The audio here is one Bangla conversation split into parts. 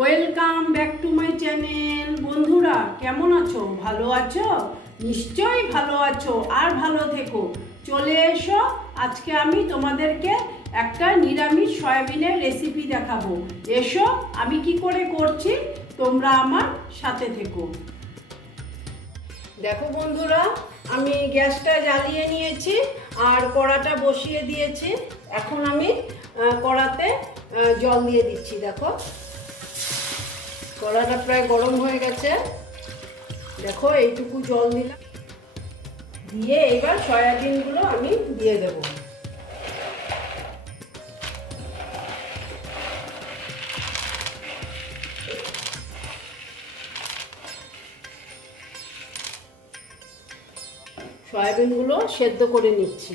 Welcome back to my channel বন্ধুরা, কেমন আছো? ভালো আছো? নিশ্চয়ই ভালো আছো আর ভালো থেকো। চলে এসো, আজকে আমি তোমাদেরকে একটা নিরামিষ সয়াবিনের রেসিপি দেখাবো। এসো, আমি কি করে করছি? তোমরা আমার সাথে থেকো। দেখো বন্ধুরা, আমি গ্যাসটা জ্বালিয়ে নিয়েছি আর কড়াটা বসিয়ে দিয়েছি। এখন আমি কড়াতে জল দিয়ে দিচ্ছি, দেখো। কড়াটা প্রায় গরম হয়ে গেছে। দেখো, এইটুকু জল দিলাম দিয়ে এবার সয়াবিনগুলো আমি দিয়ে দেব। সয়াবিনগুলো সেদ্ধ করে নিচ্ছি।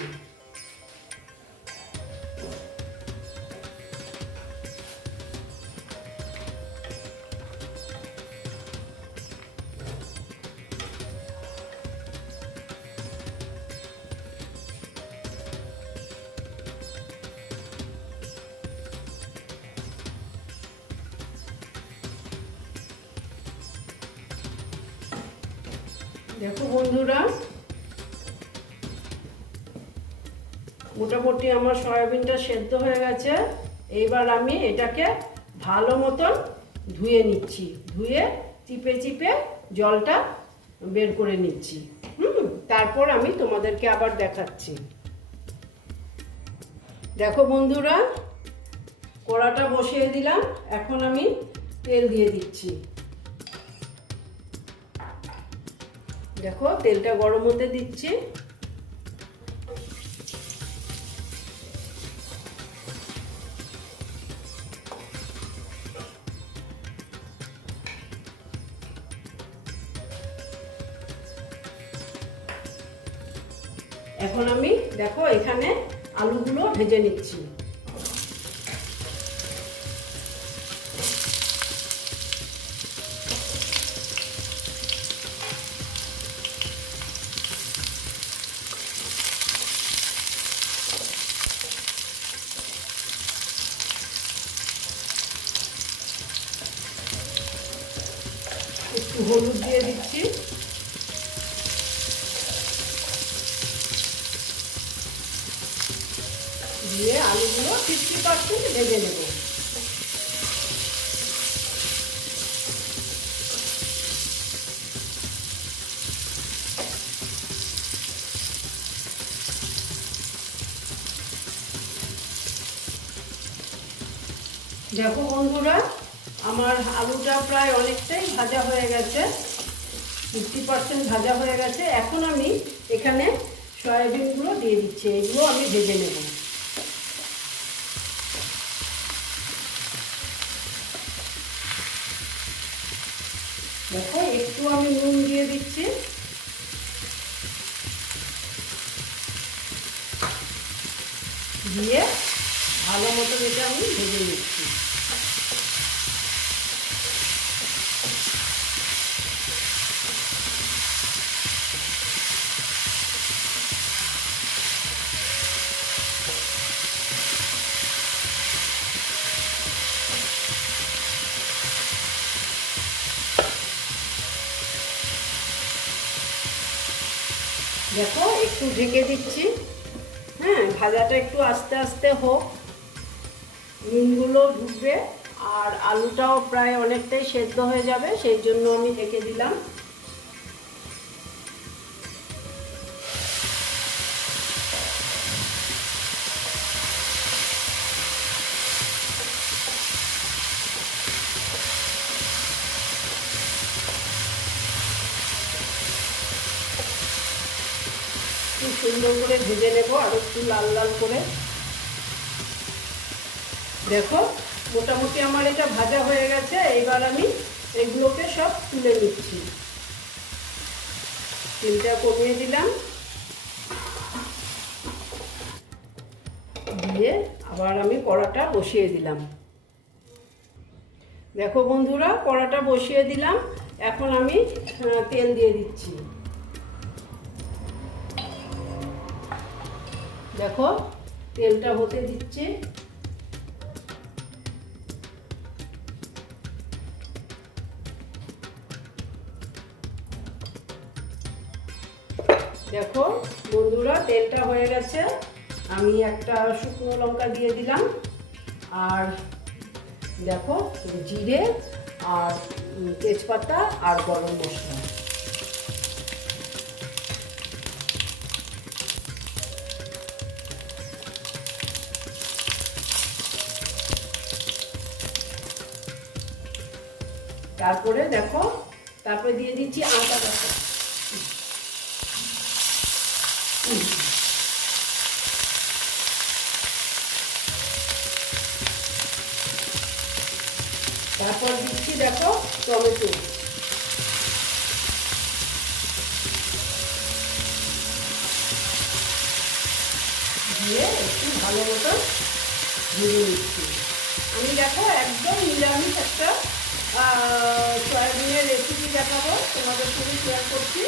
দেখো বন্ধুরা, মোটামুটি আমার সয়াবিনটা সেদ্ধ হয়ে গেছে। এইবার আমি এটাকে ভালো মতন ধুয়ে নিচ্ছি। ধুয়ে চিপে চিপে জলটা বের করে নিচ্ছি। হুম, তারপর আমি তোমাদেরকে আবার দেখাচ্ছি। দেখো বন্ধুরা, কড়াটা বসিয়ে দিলাম, এখন আমি তেল দিয়ে দিচ্ছি। দেখো তেলটা গরম হতে দিচ্ছি। এখন আমি দেখো এখানে আলুগুলো ভেজে নিচ্ছি একটু হলুদ দিয়ে দিচ্ছি। দিয়ে আলুগুলো ফিফটি পার্সেন্ট ভেজে নেব। দেখো বন্ধুরা আমার আলুটা প্রায় অনেকটাই ভাজা হয়ে গেছে, ফিফটি পার্সেন্ট ভাজা হয়ে গেছে। এখন আমি এখানে সয়াবিনগুলো দিয়ে দিচ্ছি, এগুলো আমি ভেজে নেব। দেখো, একটু আমি নুন দিয়ে দিচ্ছি। দিয়ে ভালো মতো এটা আমি ভেজে নিচ্ছি। দেখো, একটু ঢেকে দিচ্ছি। হ্যাঁ ভাজাটা একটু আস্তে আস্তে হোক। নুনগুলো ঢুকবে, আর আলুটাও প্রায় অনেকটাই সেদ্ধ হয়ে যাবে, সেই জন্য আমি ঢেকে দিলাম খুব সুন্দর করে ভেজে নেব আর একটু লাল লাল করে। দেখো, মোটামুটি আমার এটা ভাজা হয়ে গেছে এবার আমি এগুলোকে সব তুলে নিচ্ছি। তেলটা কমিয়ে দিলাম। দিয়ে আবার আমি কড়াটা বসিয়ে দিলাম। দেখো বন্ধুরা, কড়াটা বসিয়ে দিলাম। এখন আমি তেল দিয়ে দিচ্ছি। দেখো, তেলটা হতে দিচ্ছে। দেখো, বন্ধুরা, তেলটা হয়ে গেছে। আমি একটা শুকনো লঙ্কা দিয়ে দিলাম। আর দেখো, জিরে আর তেজপাতা আর গরম মশলা। তারপরে দেখো, তারপরে দিয়ে দিচ্ছি আটা বাটা। তারপর দিচ্ছি দেখো টমেটো। দিয়ে একটু ভালো মতো ভেজে নিচ্ছি। আমি দেখো একদম নিরামিষ একটা দেখাবো, তোমাদের সঙ্গে শেয়ার করছি।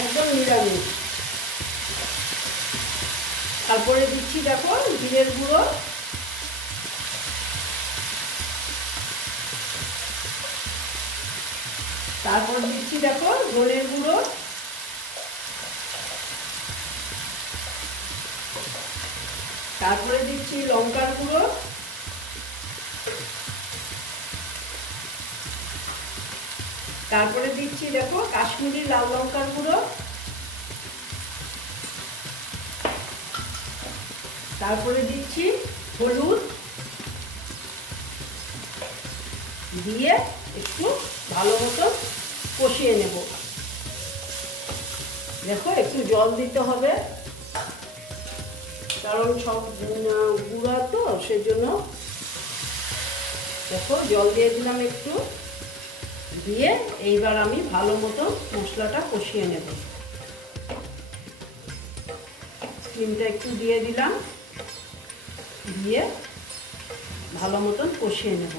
একদম নিরামিষ। তারপরে দিচ্ছি দেখো জিরের গুঁড়ো। তারপর দিচ্ছি দেখো ধনের গুঁড়ো। তারপরে দিচ্ছি লঙ্কার গুঁড়ো। তারপরে দিচ্ছি, দেখো, কাশ্মীরি লাল লঙ্কার গুঁড়ো। তারপরে দিচ্ছি হলুদ। দিয়ে একটু ভালো মতো কষিয়ে নেব। দেখো, একটু জল দিতে হবে। কারণ সব গুঁড়া তো, সেজন্য। দেখো, জল দিয়ে দিলাম একটু। দিয়ে এইবার আমি ভালো মতো মশলাটা কষিয়ে নেব। স্টিমটা একটু দিয়ে দিলাম। দিয়ে ভালো মতন কষিয়ে নেব।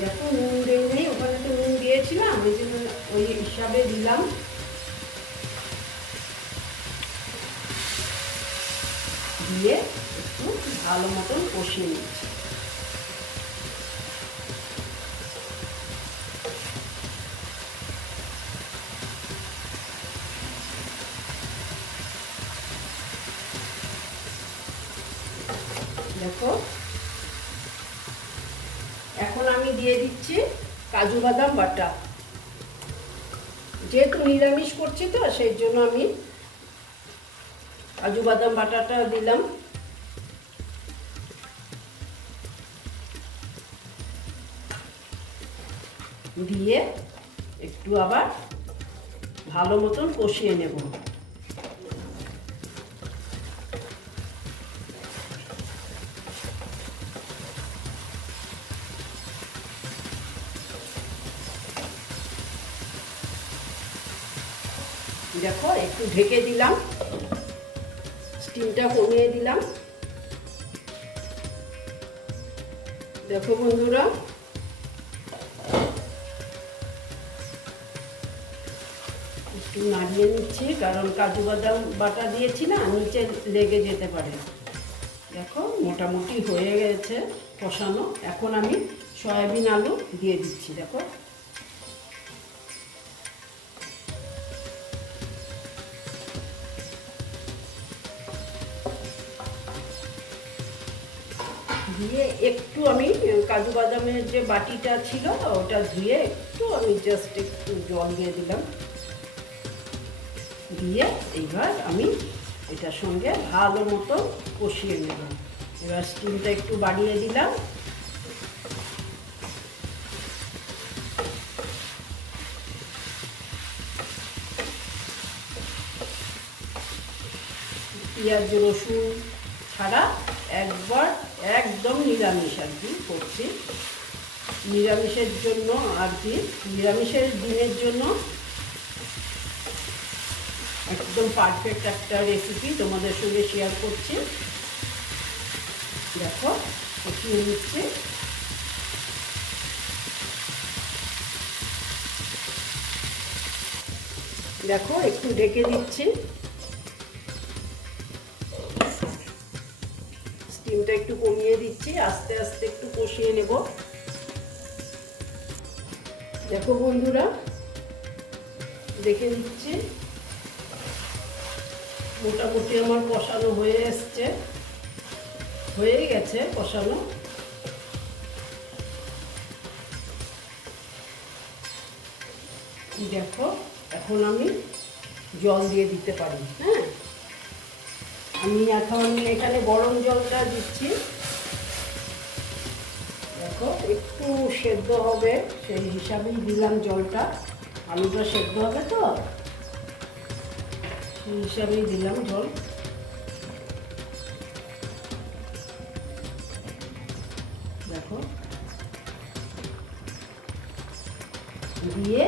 দেখো নুন দেয়নি ওখানে তো নুন দিয়েছিলাম, ওই জন্য ওই হিসাবে দিলাম। দিয়ে একটু ভালো মতন কষিয়ে নিচ্ছি। দেখো। এখন আমি দিয়ে দিচ্ছি কাজু বাদাম বাটা। যেহেতু নিরামিষ করছি তো, সেই জন্য আমি কাজু বাদাম বাটাটা দিলাম। দিয়ে একটু আবার ভালো মতন কষিয়ে নেব। একটু ঢেকে দিলাম। স্টিমটা কমিয়ে দিলাম। দেখো বন্ধুরা। একটু নাড়িয়ে নিচ্ছি, কারণ কাজু বাদাম বাটা দিয়েছি না, নিচে লেগে যেতে পারে। দেখো, মোটামুটি হয়ে গেছে কষানো। এখন আমি সয়াবিন আলু দিয়ে দিচ্ছি, দেখো। দিয়ে একটু আমি কাজু বাদামের যে বাটিটা ছিল, ওটা ধুয়ে একটু আমি জাস্ট একটু জল দিয়ে দিলাম। দিয়ে এইবার আমি এটার সঙ্গে ভালো মতো কষিয়ে নিলাম এবার স্টিমটা একটু বাড়িয়ে দিলাম। পেঁয়াজ রসুন ছাড়া একবার একদম নিরামিষ আর কি করছি। নিরামিষের জন্য আর কি, নিরামিষের দিনের জন্য একদম পারফেক্ট একটা রেসিপি তোমাদের সঙ্গে শেয়ার করছি। দেখো, কষিয়ে নিচ্ছে। দেখো, একটু ঢেকে দিচ্ছি। স্টিমটা একটু কমিয়ে দিচ্ছি, আস্তে আস্তে একটু কষিয়ে নেব। দেখো বন্ধুরা, দেখে নিচ্ছি। মোটামুটি আমার কষানো হয়ে এসছে। হয়েই গেছে কষানো। দেখো, এখন আমি জল দিয়ে দিতে পারি হ্যাঁ? আমি এখন এখানে গরম জলটা দিচ্ছি। দেখো, একটু সেদ্ধ হবে, সেই হিসাবেই দিলাম জলটা। আলুটা সেদ্ধ হবে তো? সেই হিসাবেই দিলাম জল। দেখো। দিয়ে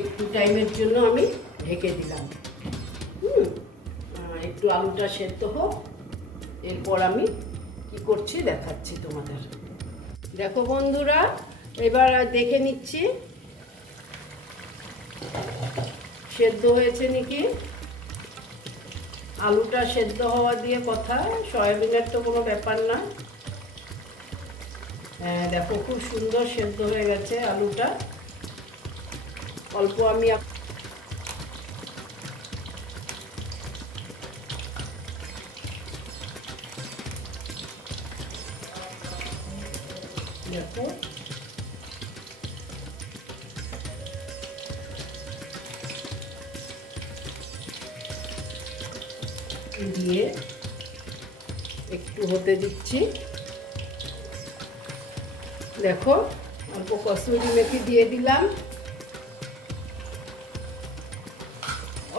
একটু টাইমের জন্য আমি ঢেকে দিলাম। হুম। একটু আলুটা সেদ্ধ হোক, এরপর আমি কি করছি দেখাচ্ছি তোমাদের। দেখো বন্ধুরা, এবার দেখে নিচ্ছি। সেদ্ধ হয়েছে নাকি? আলুটা সেদ্ধ হওয়া দিয়ে কথা, সয়াবিনের তো কোনো ব্যাপার না। হ্যাঁ দেখো খুব সুন্দর সেদ্ধ হয়ে গেছে আলুটা। অল্প আমি দেখো দিয়ে একটু হতে দিচ্ছি। দেখো, অল্প কসুরি মেথি দিয়ে দিলাম।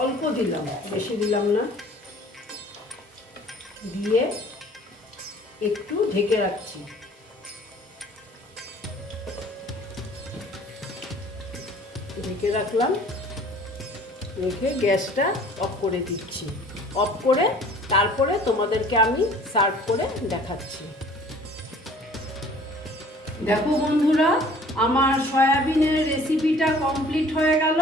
অল্প দিলাম, বেশি দিলাম না। দিয়ে একটু ঢেকে রাখছি। ঢেকে রাখলাম। রেখে গ্যাসটা অফ করে দিচ্ছি। অফ করে তারপরে তোমাদেরকে আমি সার্ভ করে দেখাচ্ছি। দেখো বন্ধুরা, আমার সয়াবিনের রেসিপিটা কমপ্লিট হয়ে গেল।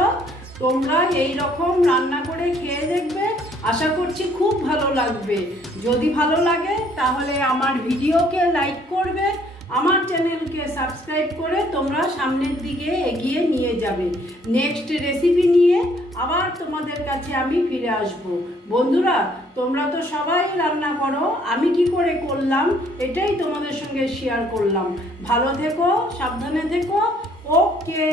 তোমরা এই রকম রান্না করে খেয়ে দেখবে। আশা করছি খুব ভালো লাগবে। যদি ভালো লাগে, তাহলে আমার ভিডিওকে লাইক করবে। আমার চ্যানেলকে সাবস্ক্রাইব করে তোমরা সামনের দিকে এগিয়ে নিয়ে যাবে। নেক্সট রেসিপি নিয়ে আবার তোমাদের কাছে আমি ফিরে আসব। বন্ধুরা, তোমরা তো সবাই রান্না করো, আমি কি করে করলাম এটাই তোমাদের সঙ্গে শেয়ার করলাম। ভালো থেকো, সাবধানে থেকো, ওকে।